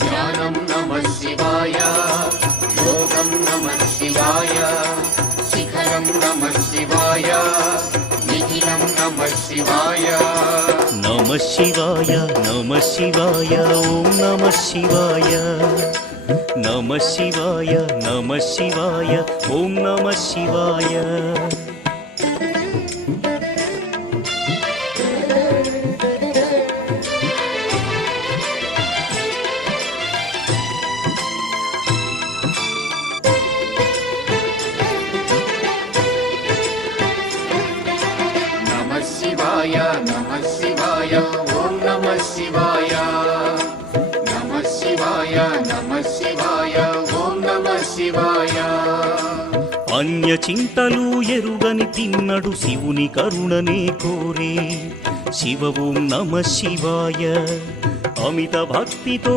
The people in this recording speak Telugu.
ध्यानं नमः शिवाय, योगं नमः शिवाय, शिखरं नमः शिवाय, निखिलं नमः शिवाय। नमः शिवाय नमः शिवाय ॐ नमः शिवाय, नमः शिवाय नमः शिवाय ॐ नमः शिवाय। नमः शिवाय नमः शिवाय ॐ नमः शिवाय, नमः शिवाय नमः शिवाय ॐ नमः शिवाय। अन्य చింతలు ఎరుగని తిన్నడు శివుని కరుణనే కోరే శివ ఓం నమః శివాయ, అమిత భక్తితో